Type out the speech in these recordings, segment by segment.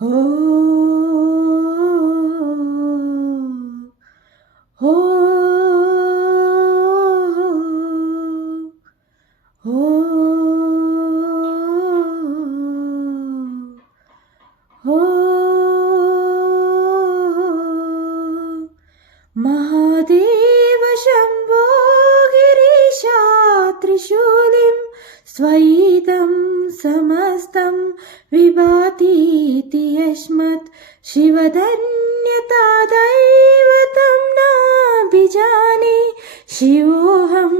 ओ ओ ओ महादेव शम्भो गिरीशा त्रिशूलिं स्वैदं समस्तं विभातीति यस्मत् शिवधन्यता दैवतं नाभिजाने शिवोऽहं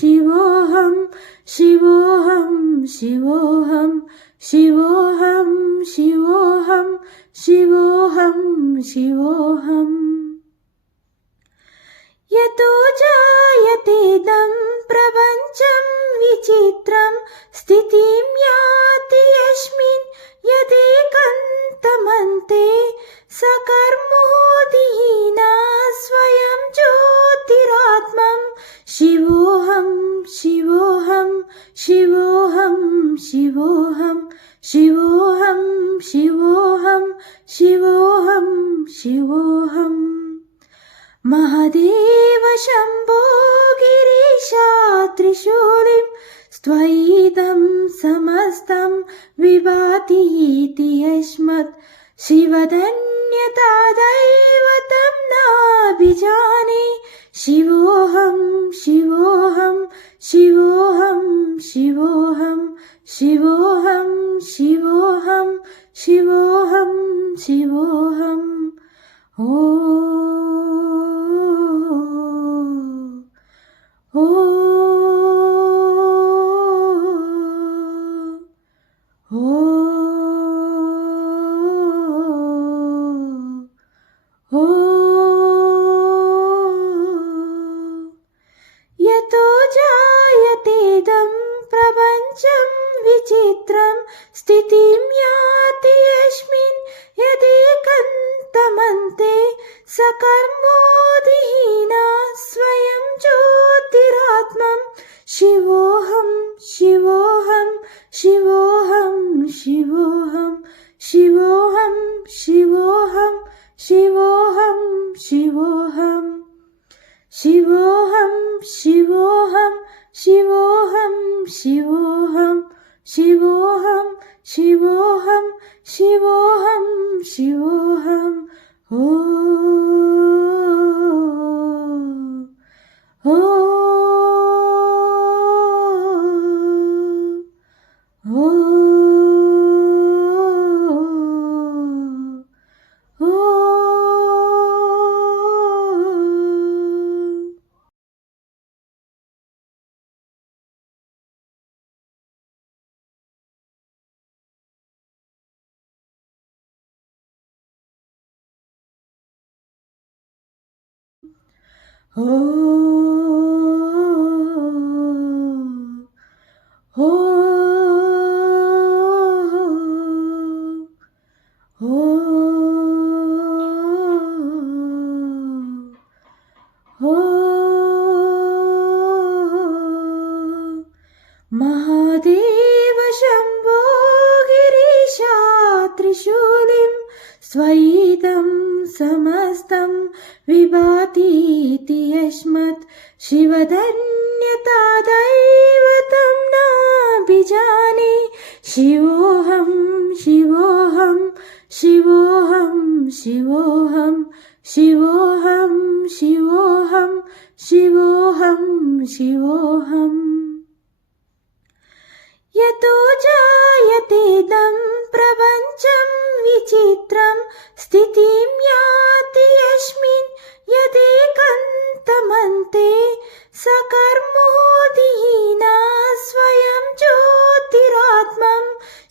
शिवोऽहं शिवोऽहं शिवोऽहं शिवोऽहं शिवोऽहं शिवोऽहं शिवोऽहम् यतो जायतेदं प्रपञ्चं विचित्रं स्थितिं याति यस्मिन् यदेकन्तमन्ते सकर्मोऽधिहीना स्वयं ज्योतिरात्मं शिवोऽहं शिवोऽहं शिवोऽहं शिवोऽहं शिवोऽहं शिवोऽहं शिवोऽहं शिवोऽहम् महादेव शम्भो गिरीशा त्रिशूलिं स्वैदं समस्तं विभातीति यस्मत् शिवधन्यता दैवतं नाभिजाने शिवोऽहं शिवोऽहं शिवोऽहं शिवोऽहं शिवोऽहं शिवोऽहं शिवोऽहं शिवोऽहम् ओ ओ ओ ओ यतो जायतेदं प्रपञ्चं विचित्रं स्थितिं याति यस्मिन् यदेकन्तमन्ते सकर्मोऽधिहीना स्वयं ज्योतिरात्मं शिवोऽहं शिवोऽहं शिवोऽहं शिवोऽहं शिवोऽहं शिवोऽहं शिवोऽहं शिवोऽहं शिवोऽहं शिवोऽहं शिवोऽहं शिवोऽहं शिवोऽहं शिवोऽहं शिवोऽहं शिवोऽहं ओ ओ ओ ओ ओ ओ महादेव शम्भो गिरीशा त्रिशूलिं स्वैदं समस्तं विभातीति यस्मत् शिवधन्यता दैवतं नाभिजाने शिवोऽहं शिवोऽहं शिवोऽहं शिवोऽहं शिवोऽहं शिवोऽहं शिवोऽहं शिवोऽहम् यतो जायतेदं प्रपञ्चं विचित्रं स्थितिं याति यस्मिन् यदेकन्तमन्ते सकर्मोऽधिहीना स्वयं ज्योतिरात्मं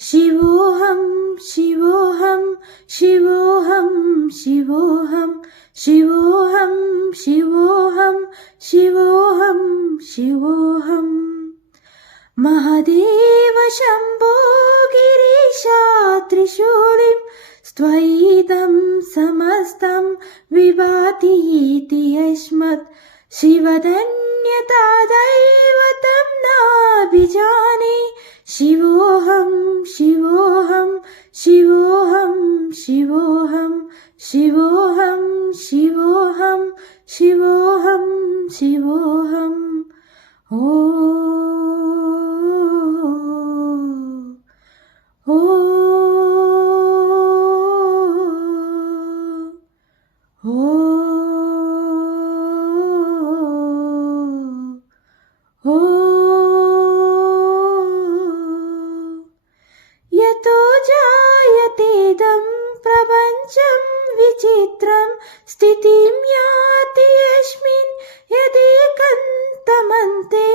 शिवोऽहं शिवोऽहं शिवोऽहं शिवोऽहं शिवोऽहं शिवोऽहं शिवोऽहं शिवोऽहम् महादेव शम्भो गिरीशा त्रिशूलिं स्वैदं समस्तं विभातीति यस्मत् शिवधन्यता दैवतं नाभिजाने शिवोऽहं शिवोऽहं शिवोऽहं शिवोऽहं शिवोऽहं शिवोऽहं शिवोऽहं शिवोऽहम् ओ ओ ओ ओ यतो जायतेदं प्रपञ्चं विचित्रं स्थितिं याति यस्मिन् यदेकन्तमन्ते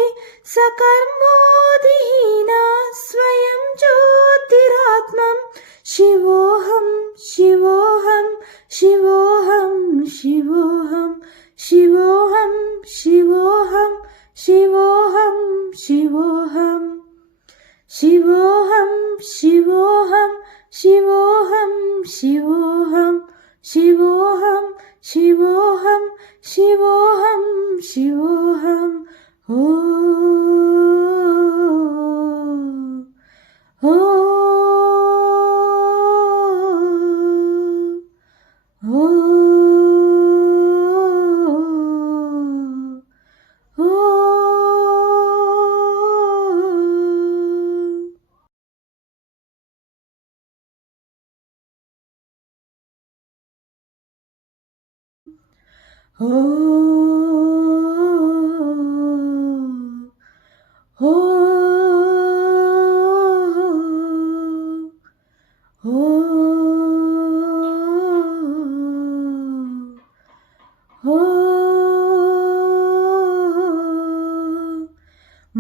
सकर्मोदिहीना स्वयं ज्योतिरात्मं शिवोऽहं शिवोऽहं शिवोऽहं शिवोऽहं शिवोऽहं शिवोऽहं शिवोऽहं शिवोऽहम् शिवोऽहं शिवोऽहं शिवोऽहं शिवोऽहं शिवोऽहं शिवोऽहं शिवोऽहं शिवोऽहम् ओ ओ ओ ओ ओ ओ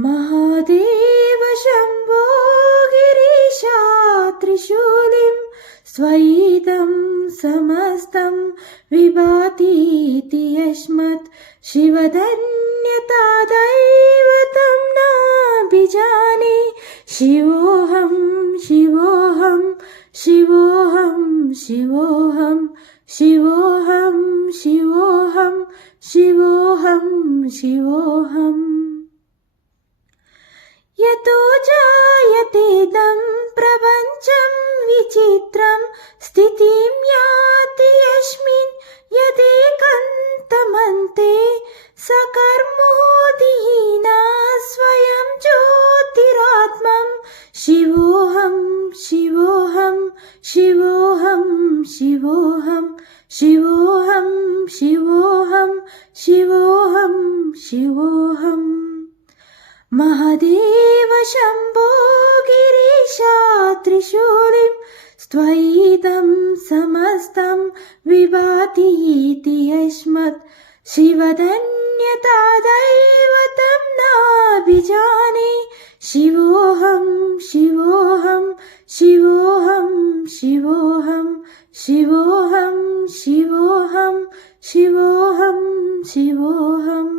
महादेव शम्भो गिरीशा त्रिशूलिं स्वैदं समस्तं विभातीति यस्मत् शिवधन्यता दैवतं नाभिजाने शिवोऽहं शिवोऽहं शिवोऽहं शिवोऽहं शिवोऽहं शिवोऽहं शिवोऽहं शिवोऽहम् यतो जायतेदं प्रपञ्चं विचित्रं स्थितिं याति यस्मिन् यदेकन्तमन्ते सकर्मोदिहीना स्वयं ज्योतिरात्मं शिवोऽहं शिवोऽहं शिवोऽहं शिवोऽहं शिवोऽहं शिवोऽहं शिवोऽहं शिवोऽहम् महादेव शम्भो गिरीशा त्रिशूलिं स्त्वैदं समस्तं विभातीति यस्मत् शिवधन्यता दैवतं नाभिजाने शिवोऽहं शिवोऽहं शिवोऽहं शिवोऽहं शिवोऽहं शिवोऽहं शिवोऽहं शिवोऽहम्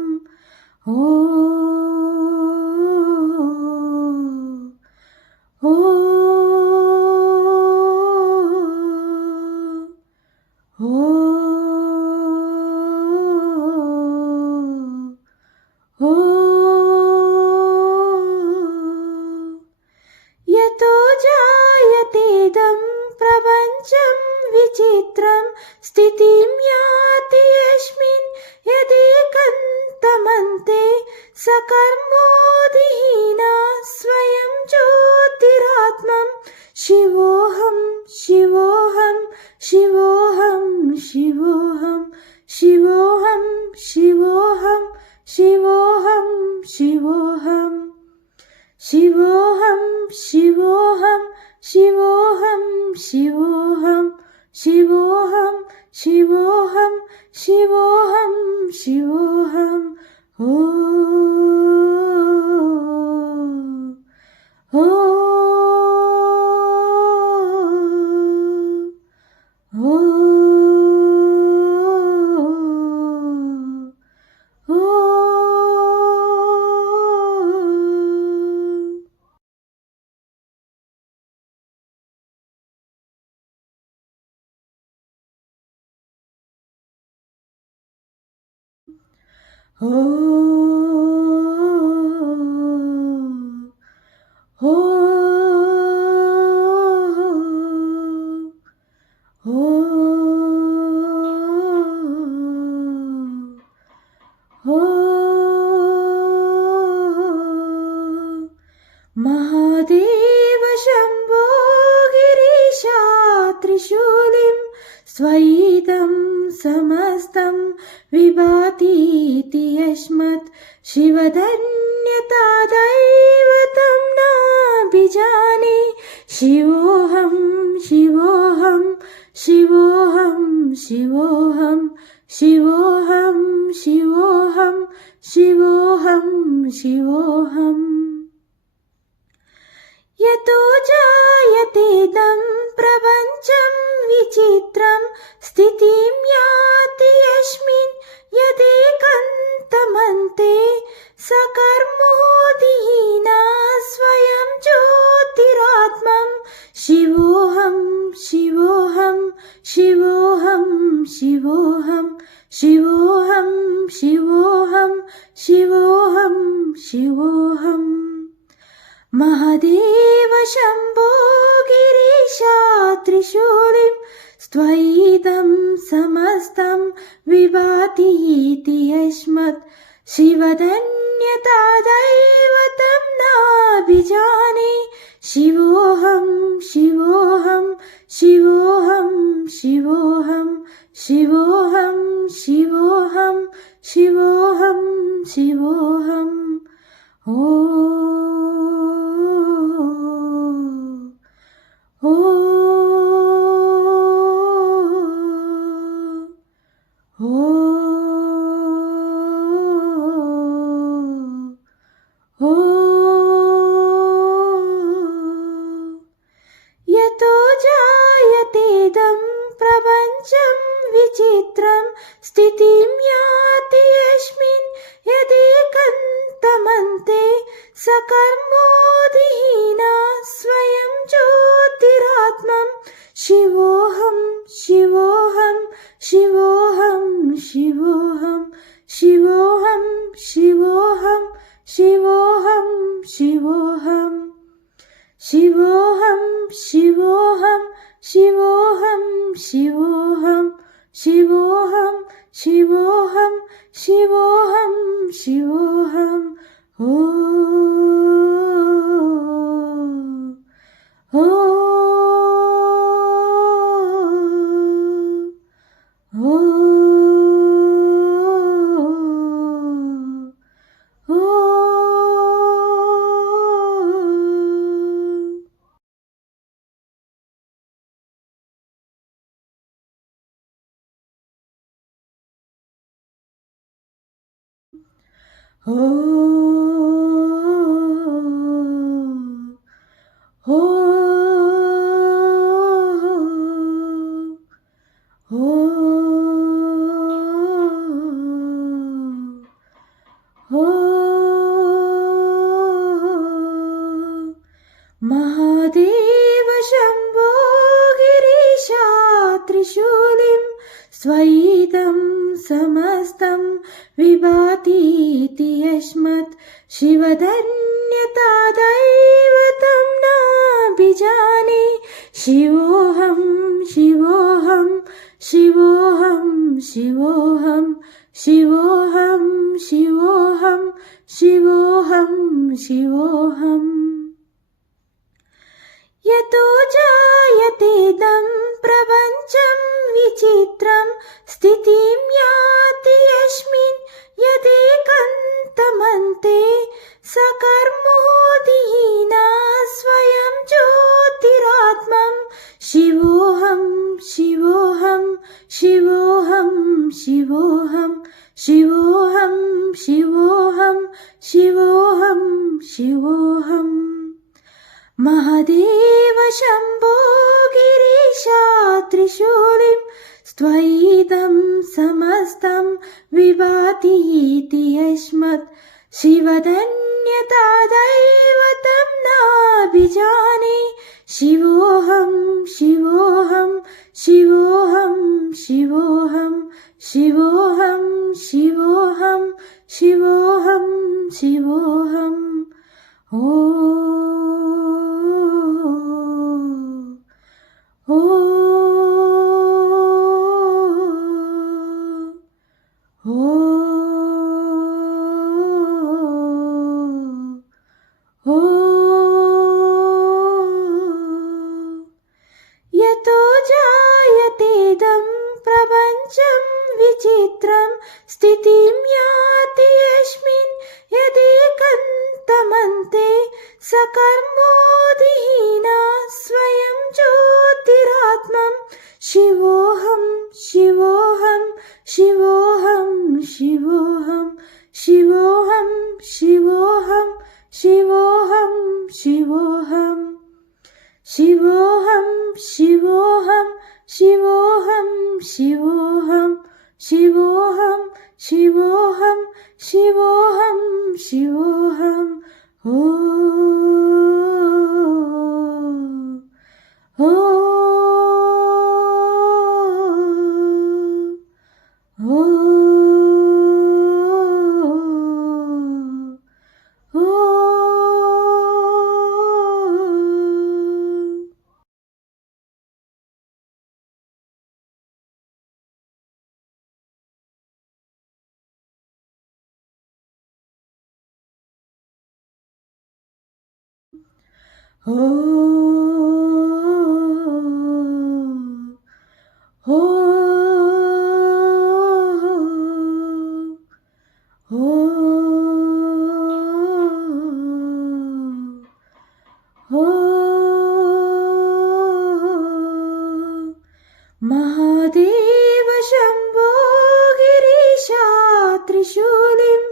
ओ ओ ओ ओ यतो जायतेदं प्रपञ्चं विचित्रं स्थितिं याति यस्मिन् यदेकन्तमन्ते सकर्मोदिहीना स्वयं ज्योतिरात्मं शिवोऽहं शिवोऽहं शिवोऽहं शिवोऽहं शिवोऽहं शिवोऽहं शिवोऽहं शिवोऽहम् शिवोऽहं शिवोऽहं शिवोऽहं शिवोऽहं शिवोऽहं शिवोऽहं शिवोऽहं शिवोऽहम् ओ ओ ओ ओ ओ ओ महादेव शम्भो गिरीशा त्रिशूलिं स्वैदं समस्तं विभातीति यस्मत् शिवधन्यता दैवतं नाभिजाने शिवोऽहं शिवोऽहं शिवोऽहं शिवोऽहं शिवोऽहं शिवोऽहं शिवोऽहं शिवोऽहम् यतो जायतेदं प्रपञ्चं विचित्रं स्थितिं याति यस्मिन् यदेकन्तमन्ते सकर्मोदिहीना स्वयं ज्योतिरात्मं शिवोऽहं शिवोऽहं शिवोऽहं शिवोऽहं शिवोऽहं शिवोऽहं शिवोऽहं शिवोऽहम् महादेव शम्भो गिरीशा त्रिशूलिं स्वैदं समस्तं विभातीति यस्मत् शिवधन्यता दैवतं नाभिजाने शिवोऽहं शिवोऽहं शिवोऽहं शिवोऽहं शिवोऽहं शिवोऽहं शिवोऽहं शिवोऽहम् यतो जायतेदं प्रपञ्चं विचित्रं स्थितिं याति यस्मिन् यदेकन्तमन्ते सकर्मोदिहीना स्वयं ज्योतिरात्मं शिवोऽहं शिवोऽहं शिवोऽहं शिवोऽहं शिवोऽहं शिवोऽहं शिवोऽहं शिवोऽहम् शिवोऽहं शिवोऽहं शिवोऽहं शिवोऽहं शिवोऽहं शिवोऽहं शिवोऽहं शिवोऽहम् महादेव शम्भो गिरीशा त्रिशूलिं स्वैदं समस्तं विभातीति यस्मत् शिवधन्यता दैवतं नाभिजाने शिवोऽहं शिवोऽहं शिवोऽहं शिवोऽहं शिवोऽहं शिवोऽहं शिवोऽहं शिवोऽहम् यतो जायतेदं प्रपञ्चं विचित्रं स्थितिं याति यस्मिन् यदेकन्तमन्ते सकर्मोदिहीना स्वयं ज्योतिरात्मं शिवोऽहं शिवोऽहं शिवोऽहं शिवोऽहं शिवोऽहं शिवोऽहं शिवोऽहं शिवोऽहम् महादेव शम्भो गिरीशा त्रिशूलिं स्वैदं समस्तं विभातीति यस्मत् शिवधन्यता दैवतं नाभिजाने शिवोऽहं शिवोऽहं शिवोऽहं शिवोऽहं शिवोऽहं शिवोऽहं शिवोऽहं शिवोऽहम् ओ यतो जायतेदं प्रपञ्चं विचित्रं स्थितिं याति यस्मिन् यदेकन्तमन्ते सकर्मोदिहीना स्वयं ज्योतिरात्मं शिवोऽहं शिवोऽहं शिवोऽहं शिवोऽहं शिवोऽहं शिवोऽहं शिवोऽहं शिवोऽहं शिवोऽहं शिवोऽहं शिवोऽहं शिवोऽहं शिवोऽहं शिवोऽहं शिवोऽहं शिवोऽहं ओ महादेव शम्भो गिरीशा त्रिशूलिं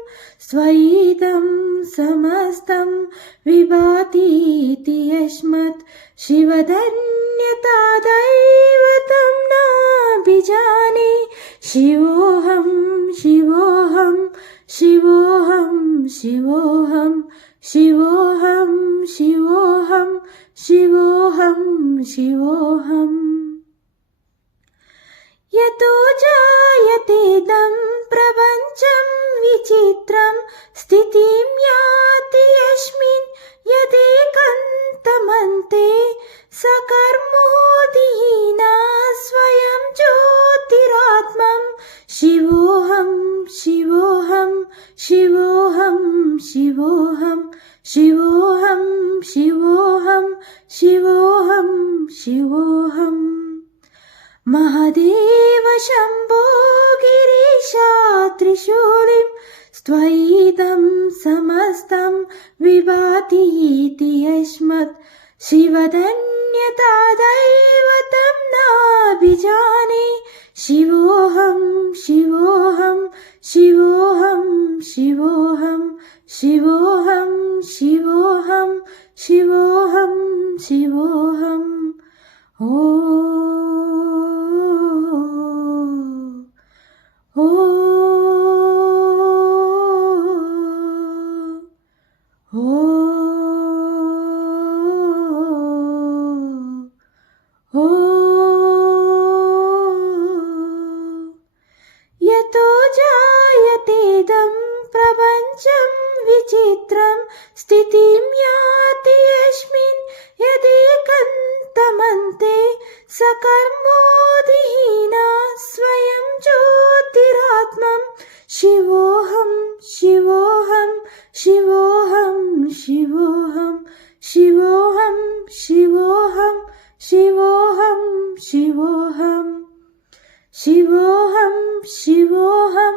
स्वैदं समस्तं विभातीति यस्मत् शिवधन्यता दैवतं नाभिजाने शिवोऽहं शिवोऽहं शिवोऽहं शिवोऽहं शिवोऽहं शिवोऽहं शिवोऽहं शिवोऽहम् यतो जायतेदं प्रपञ्चं विचित्रं स्थितिं याति यस्मिन् यदेकन्तमन्ते सकर्मोदिहीना स्वयं ज्योतिरात्मं शिवोऽहं शिवोऽहं शिवोऽहं शिवोऽहं शिवोऽहं शिवोऽहं शिवोऽहं शिवोऽहम् महादेव शम्भो गिरीशा त्रिशूलिं स्त्वैदं समस्तं विभातीति यस्मत् शिवधन्यता दैवतं नाभिजाने शिवोऽहं शिवोऽहं शिवोऽहं शिवोऽहं शिवोऽहं शिवोऽहं शिवोऽहं शिवोऽहम् ओ यतो जायतेदं प्रपञ्चं विचित्रं स्थितिं याति यस्मिन् यदेकन्तमन्ते सकर्मोदिहीना स्वयं ज्योतिरात्मं शिवोऽहं शिवोऽहं शिवोऽहं शिवोऽहं शिवोऽहं शिवोऽहं शिवोऽहं शिवोऽहं शिवोऽहं शिवोऽहं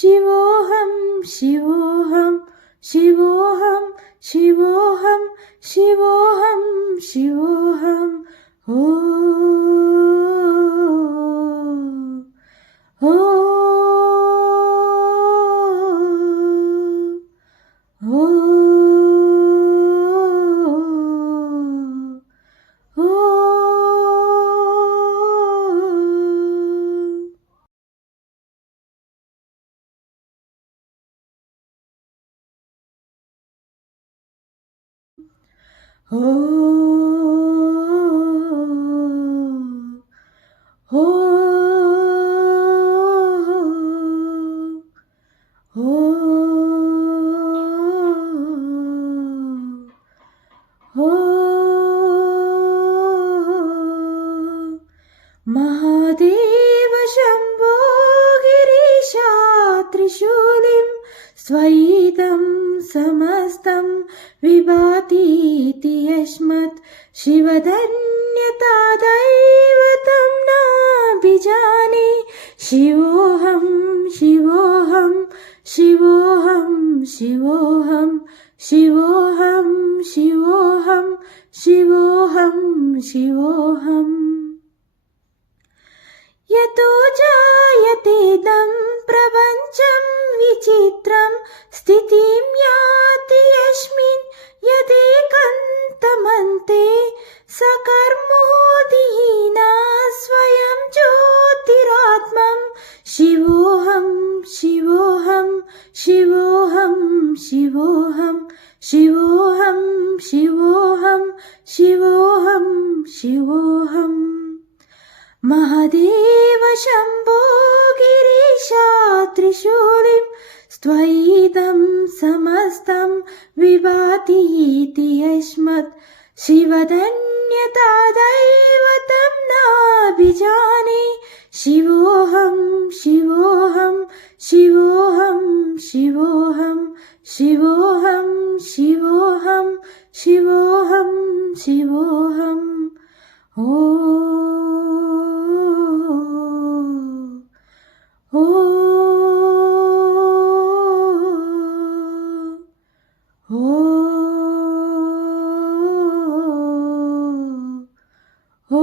शिवोऽहं शिवोऽहं शिवोऽहं शिवोऽहं शिवोऽहं शिवोऽहं महादेव शम्भो गिरीशा त्रिशूलिं स्वैदं समस्तं विभातीति यस्मत् शिवधन्यता दै शिवोऽहं शिवोऽहं शिवोऽहं शिवोऽहं शिवोऽहं शिवोऽहं शिवोऽहं शिवोऽहम् यतो जायतेदं प्रपञ्चं विचित्रं स्थितिं याति यस्मिन् यदेकन्तमन्ते सकर्मोऽधिहीना स्वयं ज्योतिरात्मं शिवोऽहं शिवोऽहं शिवोऽहं शिवोऽहं शिवोऽहं शिवोऽहं शिवोऽहं शिवोऽहम् महादेव शम्भो गिरीशा त्रिशूलिं स्त्वयिदं समस्तं विभातीति यस्मत् शिवदन्यता दैवतं नाभिजाने शिवोऽहं शिवोऽहं शिवोऽहं शिवोऽहं शिवोऽहं शिवोऽहं शिवोऽहं शिवोऽहम् ओ ओ ओ ओ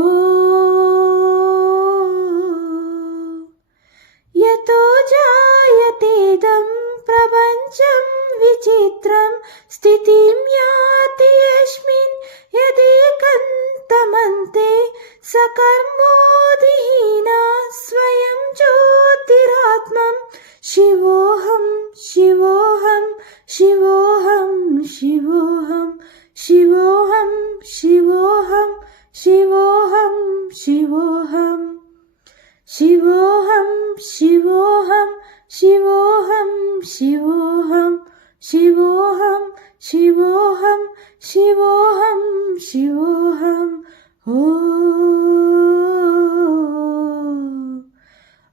यतो जायतेदं प्रपञ्चं विचित्रं स्थितिं याति यस्मिन् यदेकन्तमन्ते सकर्मोऽधिहीना स्वयं ज्योतिरात्मं शिवोऽहं शिवोऽहं शिवोऽहं शिवोऽहं शिवोऽहं शिवोऽहं शिवोऽहं शिवोऽहं शिवोऽहं शिवोऽहं शिवोऽहं शिवोऽहं शिवोऽहं शिवोऽहं शिवोऽहं शिवोऽहं ओ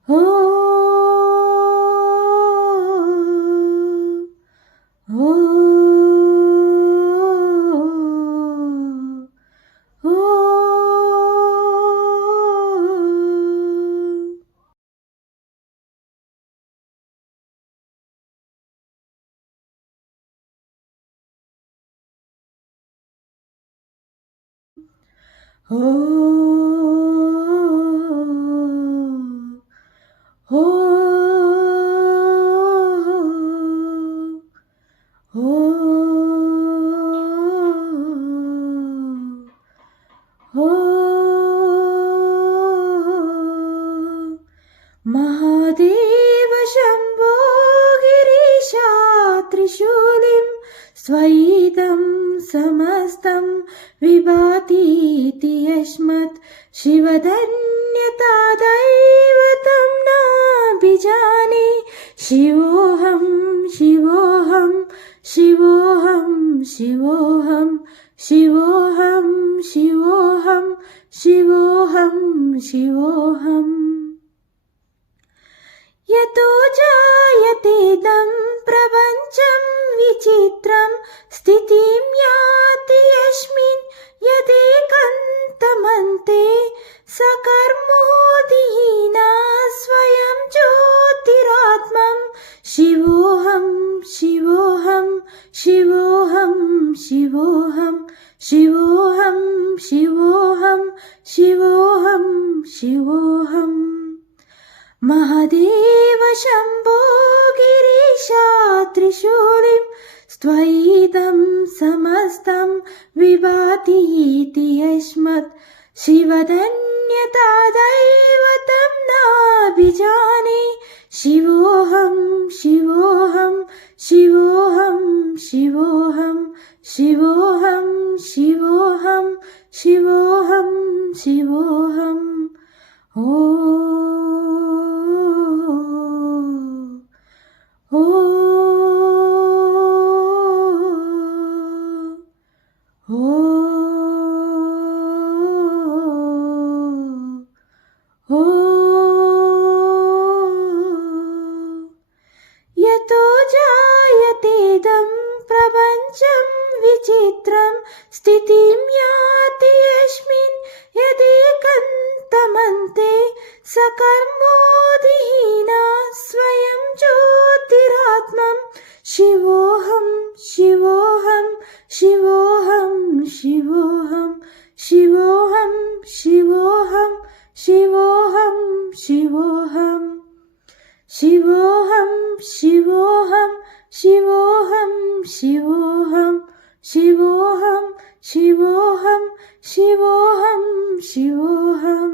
ओ ओ ओ ओ ओ ओ महादेव शम्भो गिरीशा त्रिशूलिं स्वयिदं समस्तं विभातीति यस्मत् शिवधन्यता दैवतं नाभिजाने शिवोऽहं शिवोऽहं शिवोऽहं शिवोऽहं शिवोऽहं शिवोऽहं शिवोऽहं शिवोऽहम् यतो जायतेदं प्रपञ्चं विचित्रं स्थितिं याति यस्मिन् यदेकन्तमन्ते सकर्मोऽधिहीना स्वयं ज्योतिरात्मं शिवोऽहं शिवोऽहं शिवोऽहं शिवोऽहं शिवोऽहं शिवोऽहं शिवोऽहं शिवोऽहम् महादेव शम्भो गिरीशा त्रिशूलिं स्त्वयिदं समस्तं विभातीति यस्मत् शिवधन्यता दैवतं नाभिजाने शिवोऽहं शिवोऽहं शिवोऽहं शिवोऽहं शिवोऽहं शिवोऽहं शिवोऽहं शिवोऽहम् ओ ओ ओ ओ यतो जायतेदं प्रपञ्चं विचित्रं स्थितिं याति यस्मिन् यदेकन्तमन्ते सकर्मोऽधिहीना उपाधिहीना स्वयं ज्योतिरात्मं शिवोऽहं शिवोऽहं शिवोऽहं शिवोऽहं शिवोऽहं शिवोऽहं शिवोऽहं शिवोऽहं शिवोऽहं शिवोऽहं शिवोऽहं शिवोऽहं शिवोऽहं शिवोऽहं शिवोऽहं शिवोऽहं